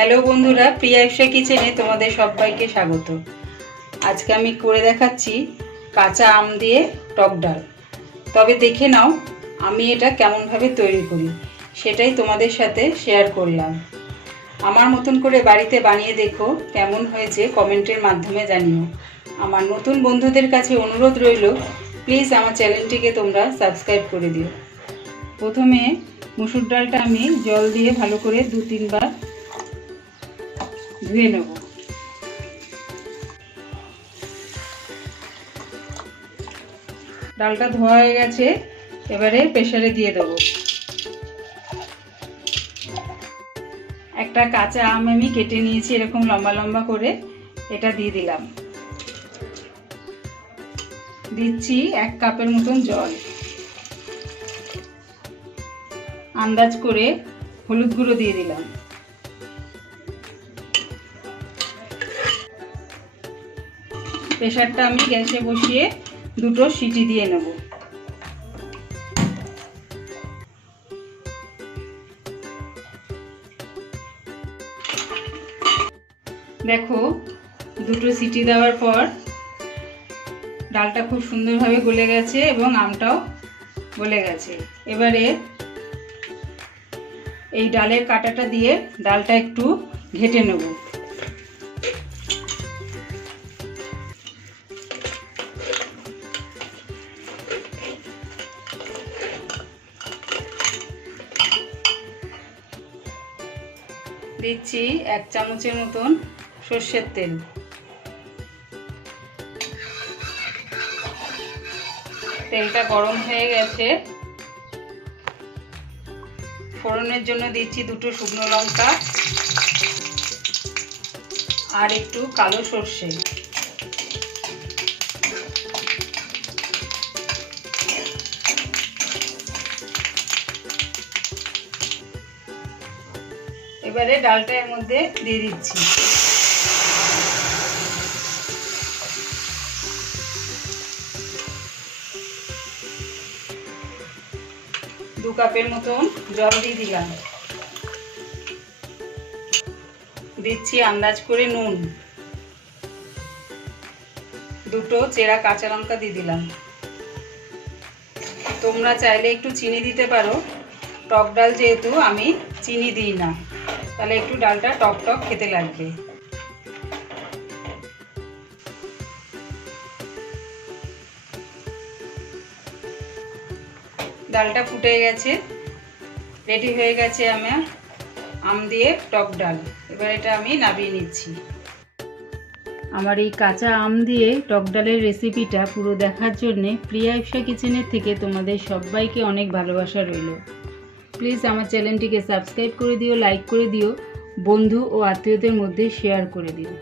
Hello বন্ধুরা, প্রিয়া ইপসা কিচেনে তোমাদের সবাইকে স্বাগত। আজকে আমি করে দেখাচ্ছি কাঁচা আম দিয়ে টক ডাল। তবে দেখে নাও আমি এটা কেমনভাবে তৈরি করি, সেটাই তোমাদের সাথে শেয়ার করলাম। আমার মতন করে বাড়িতে বানিয়ে দেখো, কেমন হয়েছে কমেন্টের মাধ্যমে জানিও। আমার নতুন বন্ধুদের কাছে অনুরোধ রইল, প্লিজ আমার চ্যানেলটিকে তোমরা সাবস্ক্রাইব করে দিও। প্রথমে মুসুর ডালটা আমি জল দিয়ে ভালো করে 2-3 বার ধুয়ে নেব। ডালটা ধোয়া হয়ে গেছে, এবারে প্রেসারে দিয়ে দেবো। একটা কাঁচা আম আমি কেটে নিয়েছি এরকম লম্বা লম্বা করে, এটা দিয়ে দিলাম। দিচ্ছি 1 কাপের মতন জল। আন্দাজ করে হলুদ গুঁড়ো দিয়ে দিলাম। প্রেসারটা আমি গ্যাসে বসিয়ে 2টো সিটি দিয়ে নেব। দেখো 2টো সিটি দেওয়ার পর ডালটা খুব সুন্দরভাবে গলে গেছে এবং আমটাও গলে গেছে। এবারে এই ডালের কাঁটাটা দিয়ে ডালটা একটু ঘেটে নেব। দিচ্ছি 1 চামচের মতন সর্ষের তেল। তেলটা গরম হয়ে গেছে। ফোড়নের জন্য দিচ্ছি 2টো শুকনো লঙ্কা আর একটু কালো সর্ষে। এবারে ডালটা এর মধ্যে দিয়ে দিচ্ছি। 2 কাপের মতন জল দিয়ে দিলাম। দিচ্ছি আন্দাজ করে নুন। 2টো চেরা কাঁচা লঙ্কা দিয়ে দিলাম। তোমরা চাইলে একটু চিনি দিতে পারো, টক ডাল যেহেতু আমি চিনি দিই না, তাহলে একটু ডালটা টক টক খেতে লাগবে। ডালটা ফুটে গেছে, রেডি হয়ে গেছে আমার আম দিয়ে টক ডাল। এবার এটা আমি নামিয়ে নিচ্ছি। আমার এই কাঁচা আম দিয়ে টক ডালের রেসিপিটা পুরো দেখার জন্যে প্রিয়া ইপসা কিচেনের থেকে তোমাদের সবাইকে অনেক ভালোবাসা রইল। প্লিজ আমার চ্যানেলটিকে সাবস্ক্রাইব করে দিও, লাইক করে দিও, বন্ধু ও আত্মীয়দের মধ্যে শেয়ার করে দিও।